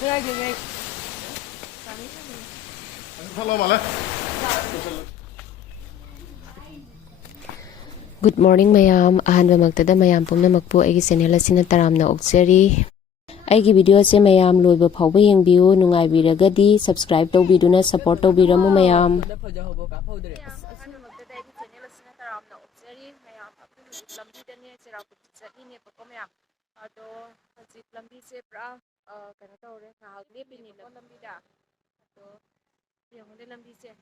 Good morning mayam ahanba maktada mayam pumna makpu aigi channel asina taramna okjari aigi video se mayam loiba phawba yengbiu nungai biragadi subscribe tawbiduna support tawbiramu mayam ado hajik lambi se pra kana tawre ngahak lepini lambi da ado yengde lambi se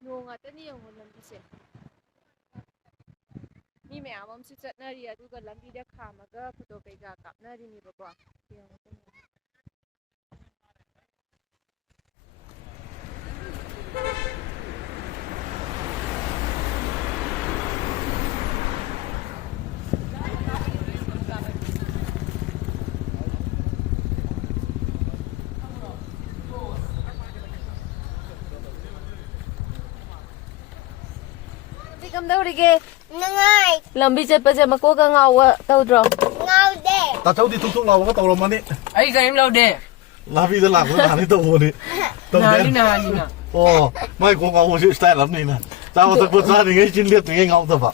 nong atani yengho lambi se mi mayam amsu chatnari aduga lambi da khamaga photo kaiga kapnari ni bako Kamdawrige Nangai lambi chatpase makoga ngawa tawdro ngaude Tachaudi tuk lawa tawramani Ai garim laude labi da lakwa nani tawoni nani na oh mai ko ngawo si style lam ni na tawa tak po sa ni ngai chin liat ngai ngaw ta ba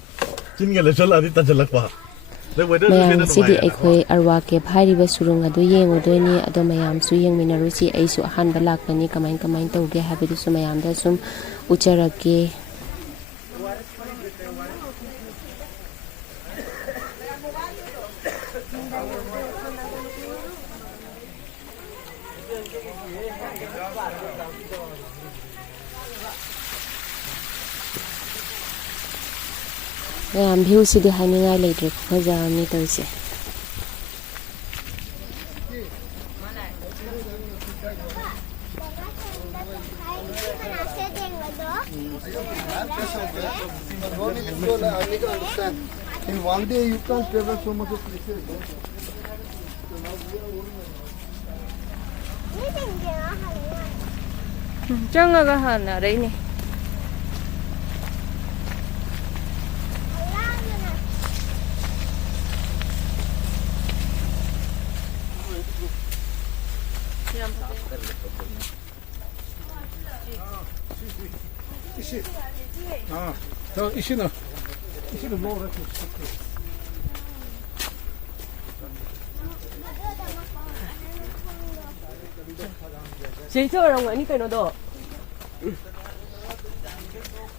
chin ngai le chal ani ta chalak ba mayam sidi aikhoi arwa ke bhairiba surung adu yengodoini ado mayam su yengminarusi aisu ahanba lakpani kamain tawge habidu su mayam da sum ucharake mayam view sidi haningai leitre khojami tawse In one day you can't travel so much of places. changaga hana reini So ishino more. Sei thơ rong ani kaino do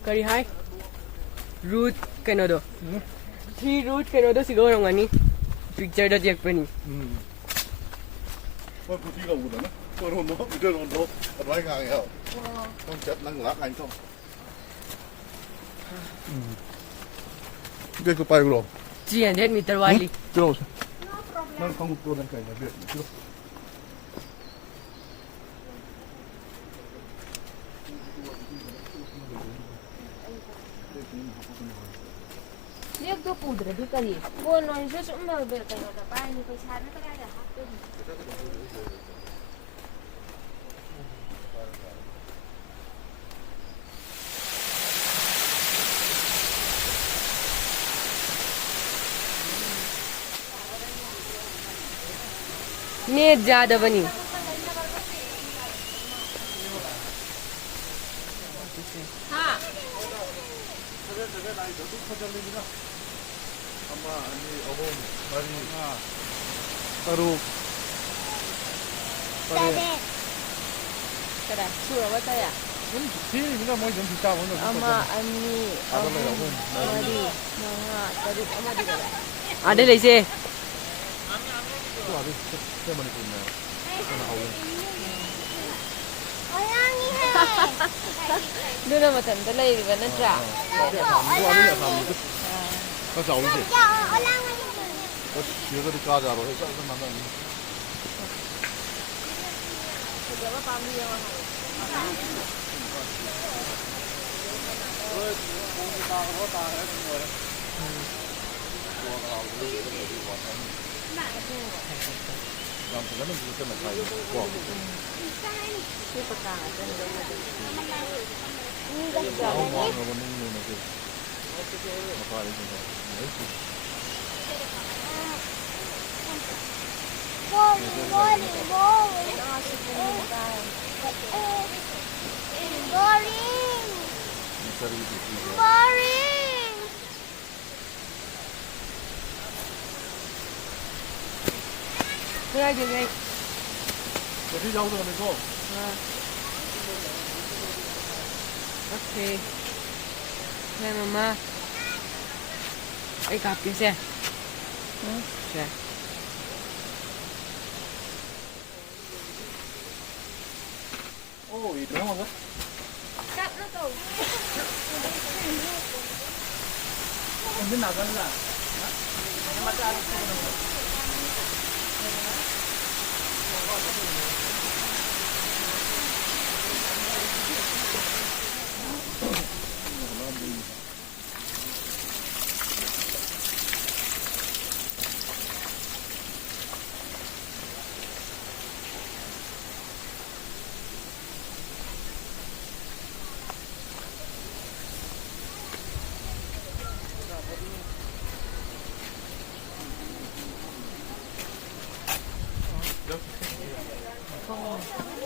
Kari hai root kaino do 3 root kaino do sigo rong ani picture da jek pani ko ku ti ga u da na ko ro no bi ro no adwai nga ya không chat nang lak anh không cái cái bay rồi chi and head meter wali chưa nó không tôi đang cày là việc chưa liek do pudra di kali ko no je summa be kayo da pai ni ko chana ka da hakto net jada bani ama ani ahom mari taruh kada sura wata ya sih kita mau jam kita mau ama ani mari manga taruk ama di kada ade leise tu ada saya mana punya mana ahom Oyangi duna matanda laiba natra nó giàu gì olangi nó chứa cái cá ra rồi chắc nó nằm ở làm thì nó chân là phải quăng cái bạc cả chân đấy không ngon rồi mình này kì mà phải đi Boring. Kaya dyan, 어디 잡으러 가는 거? Okay. Kaya mama. Ay, kapyo siya. Siya. 오, 이 드라마가? 언제 나갈라?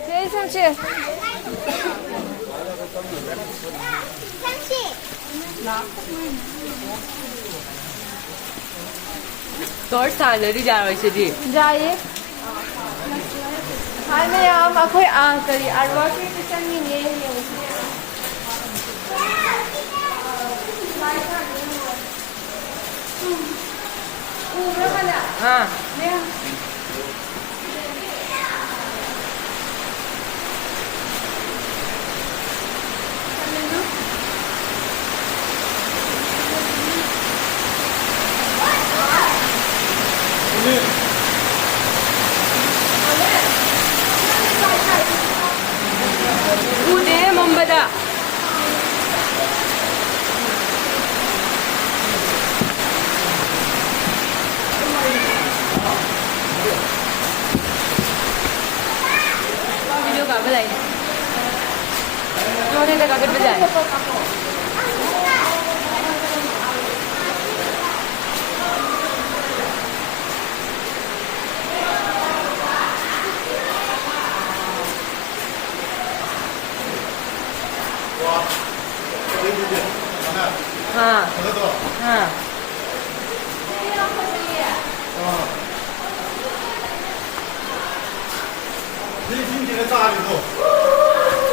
네, 상치. 상식. Tối sàn nữa đi ra rồi sẽ đi. 자이. Hi ma'am, ako'y kari arwaki kitchen mini yung Ubra ka na. Ha. Ma'am. Ude, mambada. Video ka ba dahil? Ano ka kagad ba dahil? Ha. Ha. 대신지는 쌀이도.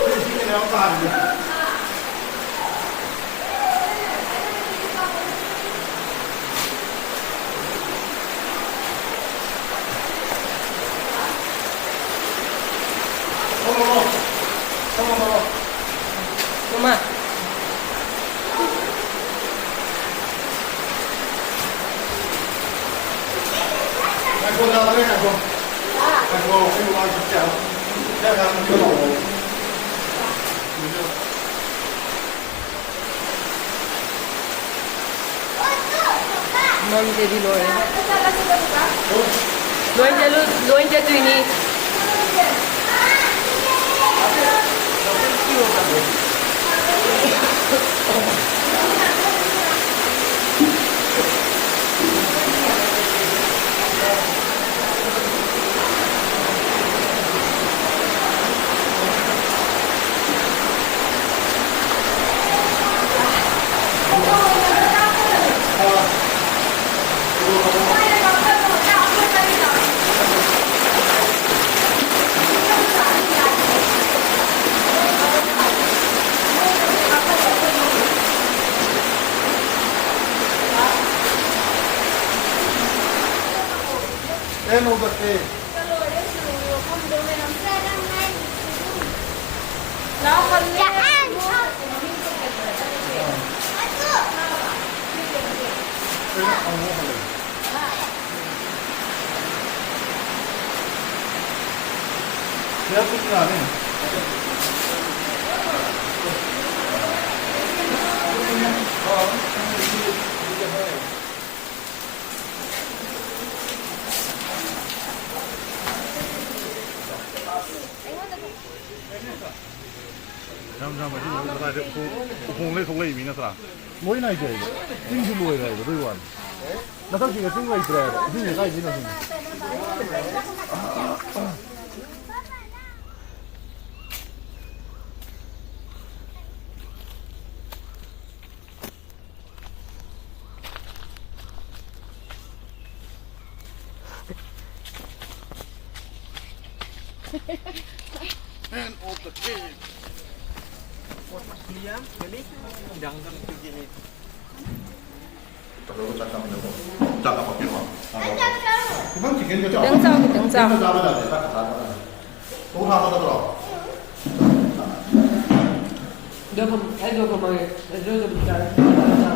대신지는 쌀이도. Mama. 아이고 나가네 아이고. 아이고 이거 와 진짜. 내가 가는 거. Mom jadi loin. Loin jatuh ini. Em một vật gì? Nó còn Dạ ăn. 내가 끝이 안 해. 잠깐만 지금 여기서 다 이제 공래 속래 이미 나서라. 뭐 이나 이제 이거. 띵주 뭐야 이거. 이거 안. 나 사실 이거 띵거 있더라. 띵거 가 있는 거. 등장 등장. Dopo, dopo magari, dopo